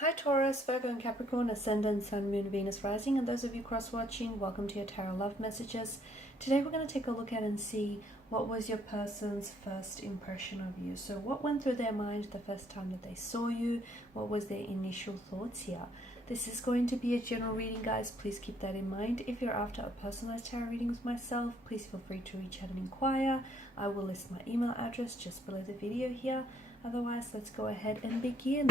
Hi Taurus, Virgo and Capricorn, Ascendant, Sun, Moon, Venus, Rising, and those of you cross-watching, welcome to your Tarot Love Messages. Today we're going to take a look at and see what was your person's first impression of you. So what went through their mind the first time that they saw you? What was their initial thoughts here? This is going to be a general reading, guys. Please keep that in mind. If you're after a personalized tarot reading with myself, please feel free to reach out and inquire. I will list my email address just below the video here. Otherwise, let's go ahead and begin.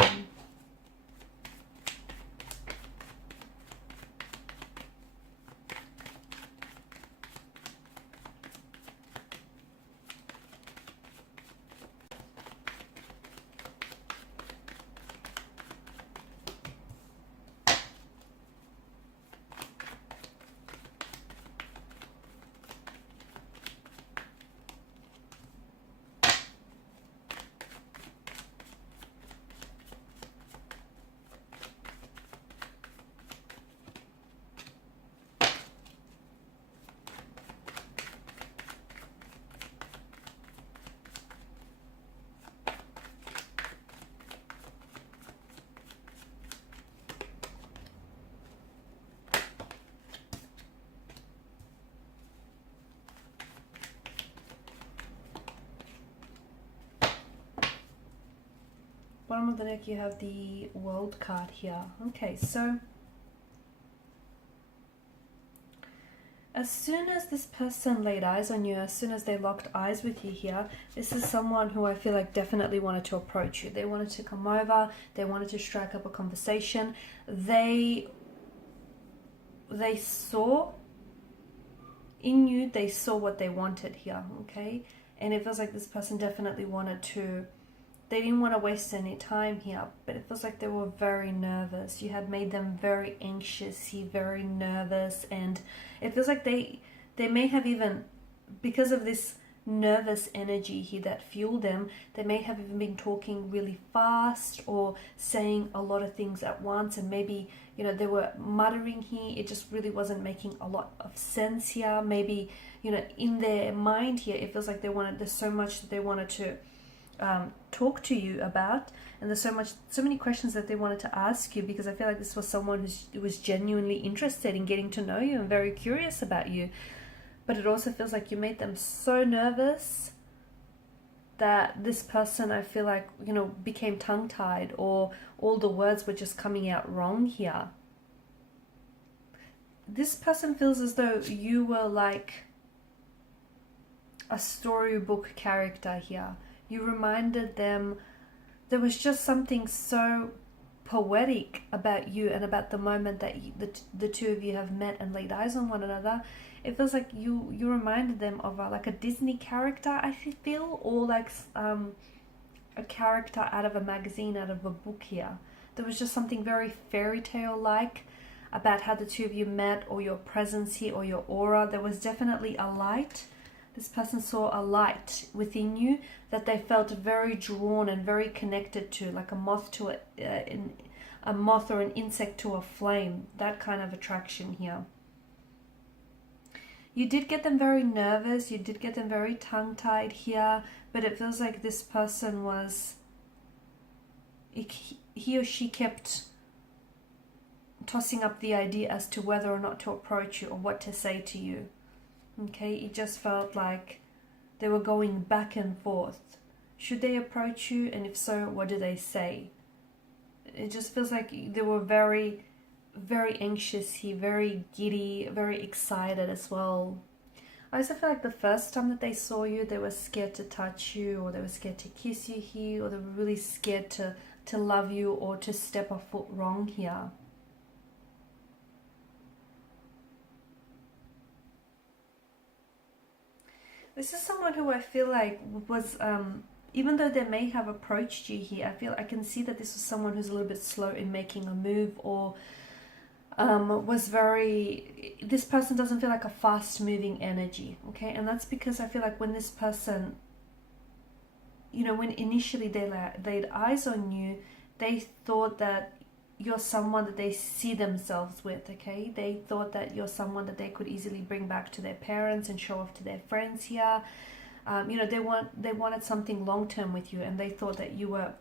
Bottom of the deck, you have the World card here. Okay, so as soon as this person laid eyes on you, as soon as they locked eyes with you here, this is someone who I feel like definitely wanted to approach you. They wanted to come over, they wanted to strike up a conversation. They saw in you, they saw what they wanted here, okay? And it feels like this person definitely wanted to, they didn't want to waste any time here, but it feels like they were very nervous. You had made them very anxious, very nervous, and it feels like they may have even, because of this nervous energy here that fueled them, they may have even been talking really fast or saying a lot of things at once, and maybe, you know, they were muttering here. It just really wasn't making a lot of sense here. Maybe, you know, in their mind here, it feels like there's so much that they wanted to talk to you about, and there's so many questions that they wanted to ask you, because I feel like this was someone who was genuinely interested in getting to know you and very curious about you. But it also feels like you made them so nervous that this person, I feel like, you know, became tongue-tied, or all the words were just coming out wrong here. This person feels as though you were like a storybook character here. You reminded them, there was just something so poetic about you and about the moment that the two of you have met and laid eyes on one another. It feels like you reminded them of like a Disney character, I feel, or like a character out of a magazine, out of a book here. There was just something very fairy tale like about how the two of you met, or your presence here, or your aura. There was definitely a light. This person saw a light within you that they felt very drawn and very connected to, like a moth to a moth or an insect to a flame. That kind of attraction here. You did get them very nervous. You did get them very tongue-tied here. But it feels like this person was, he or she kept tossing up the idea as to whether or not to approach you or what to say to you. Okay, it just felt like they were going back and forth. Should they approach you? And if so, what do they say? It just feels like they were very, very anxious here, very giddy, very excited as well. I also feel like the first time that they saw you, they were scared to touch you, or they were scared to kiss you here, or they were really scared to love you, or to step a foot wrong here. This is someone who I feel like was, even though they may have approached you here, I can see that this was someone who's a little bit slow in making a move, or was very, this person doesn't feel like a fast moving energy, okay? And that's because I feel like when this person, you know, when initially they laid eyes on you, they thought that you're someone that they see themselves with, okay? They thought that you're someone that they could easily bring back to their parents and show off to their friends here. You know, they wanted something long-term with you, and they thought that you were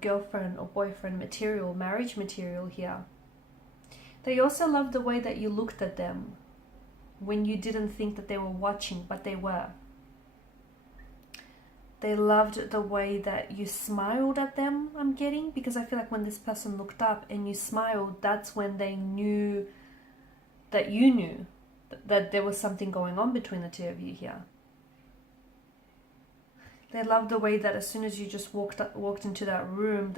girlfriend or boyfriend material, marriage material here. They also loved the way that you looked at them when you didn't think that they were watching, but they were. They loved the way that you smiled at them, I'm getting, because I feel like when this person looked up and you smiled, that's when they knew that you knew that there was something going on between the two of you here. They loved the way that as soon as you just walked into that room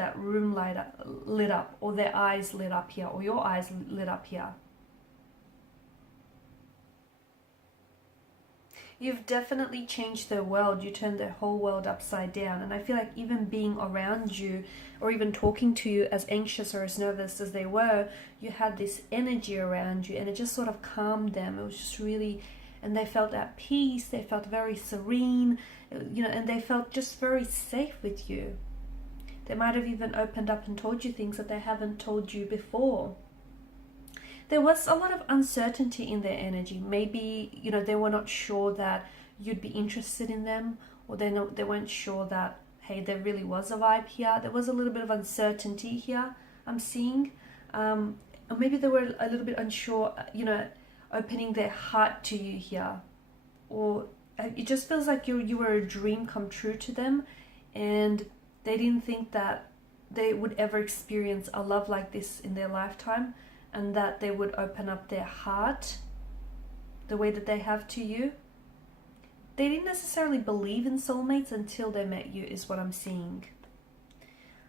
lit up, or their eyes lit up here, or your eyes lit up here. You've definitely changed their world. You turned their whole world upside down. And I feel like even being around you or even talking to you, as anxious or as nervous as they were, you had this energy around you and it just sort of calmed them. It was just really, and they felt at peace. They felt very serene, you know, and they felt just very safe with you. They might have even opened up and told you things that they haven't told you before. There was a lot of uncertainty in their energy. Maybe, you know, they were not sure that you'd be interested in them, or they weren't sure that, hey, there really was a vibe here. There was a little bit of uncertainty here, I'm seeing. Or maybe they were a little bit unsure, you know, opening their heart to you here. Or it just feels like you were a dream come true to them, and they didn't think that they would ever experience a love like this in their lifetime, and that they would open up their heart the way that they have to you. They didn't necessarily believe in soulmates until they met you, is what I'm seeing.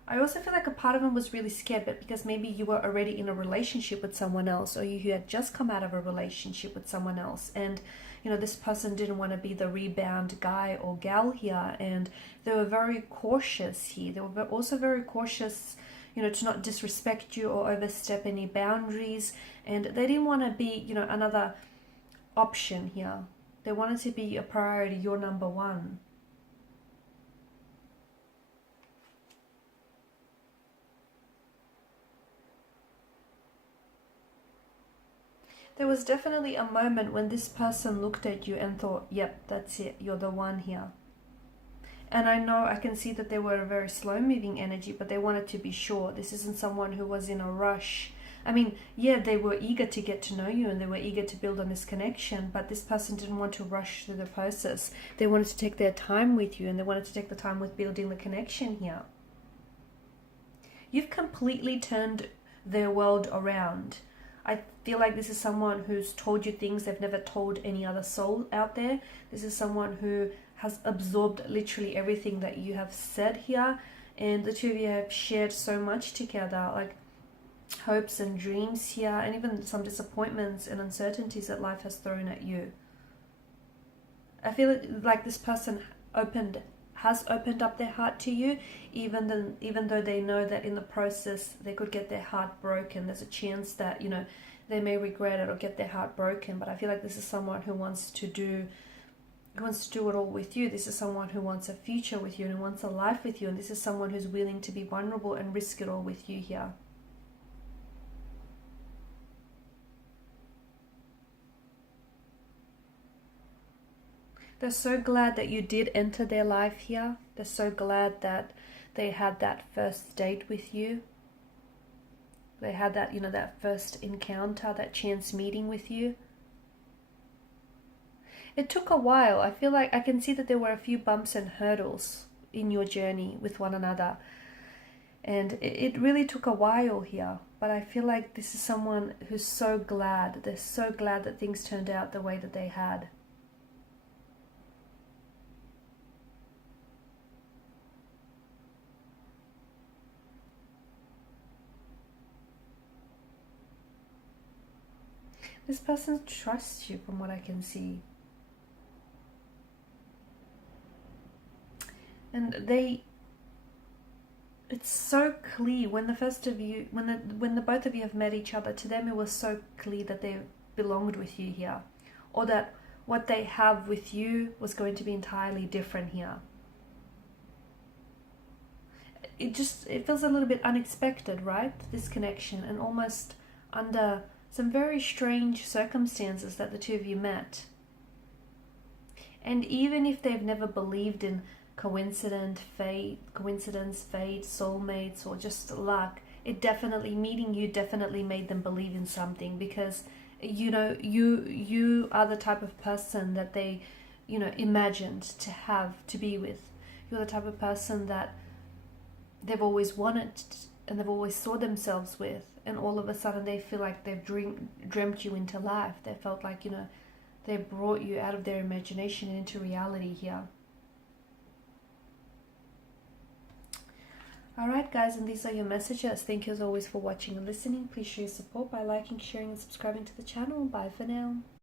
I also feel like a part of them was really scared, but because maybe you were already in a relationship with someone else, or you had just come out of a relationship with someone else, and you know, this person didn't want to be the rebound guy or gal here, and they were very cautious here. They were also very cautious, you know, to not disrespect you or overstep any boundaries. And they didn't want to be, you know, another option here. They wanted to be a priority, your number one. There was definitely a moment when this person looked at you and thought, yep, that's it, you're the one here. And I know, I can see that they were a very slow moving energy, but they wanted to be sure. This isn't someone who was in a rush. I mean, yeah, they were eager to get to know you and they were eager to build on this connection, but this person didn't want to rush through the process. They wanted to take their time with you, and they wanted to take the time with building the connection here. You've completely turned their world around. I feel like this is someone who's told you things they've never told any other soul out there. This is someone who has absorbed literally everything that you have said here, and the two of you have shared so much together, like hopes and dreams here, and even some disappointments and uncertainties that life has thrown at you. I feel like this person has opened up their heart to you, even though they know that in the process they could get their heart broken. There's a chance that, you know, they may regret it or get their heart broken, but I feel like this is someone who wants to do it all with you. This is someone who wants a future with you and who wants a life with you, and this is someone who's willing to be vulnerable and risk it all with you here. They're so glad that you did enter their life here. They're so glad that they had that first date with you. They had that, you know, that first encounter, that chance meeting with you. It took a while. I feel like I can see that there were a few bumps and hurdles in your journey with one another. And it really took a while here. But I feel like this is someone who's so glad. They're so glad that things turned out the way that they had. This person trusts you from what I can see. And it's so clear when the both of you have met each other, to them it was so clear that they belonged with you here, or that what they have with you was going to be entirely different here. It feels a little bit unexpected, right? This connection, and almost under some very strange circumstances that the two of you met. And even if they've never believed in coincidence, fate, soulmates, or just luck. It definitely, meeting you definitely made them believe in something, because you know, you are the type of person that they, you know, imagined to have, to be with. You're the type of person that they've always wanted and they've always saw themselves with, and all of a sudden they feel like they've dreamt you into life. They felt like, you know, they brought you out of their imagination into reality here. Alright guys, and these are your messages. Thank you as always for watching and listening. Please show your support by liking, sharing and subscribing to the channel. Bye for now.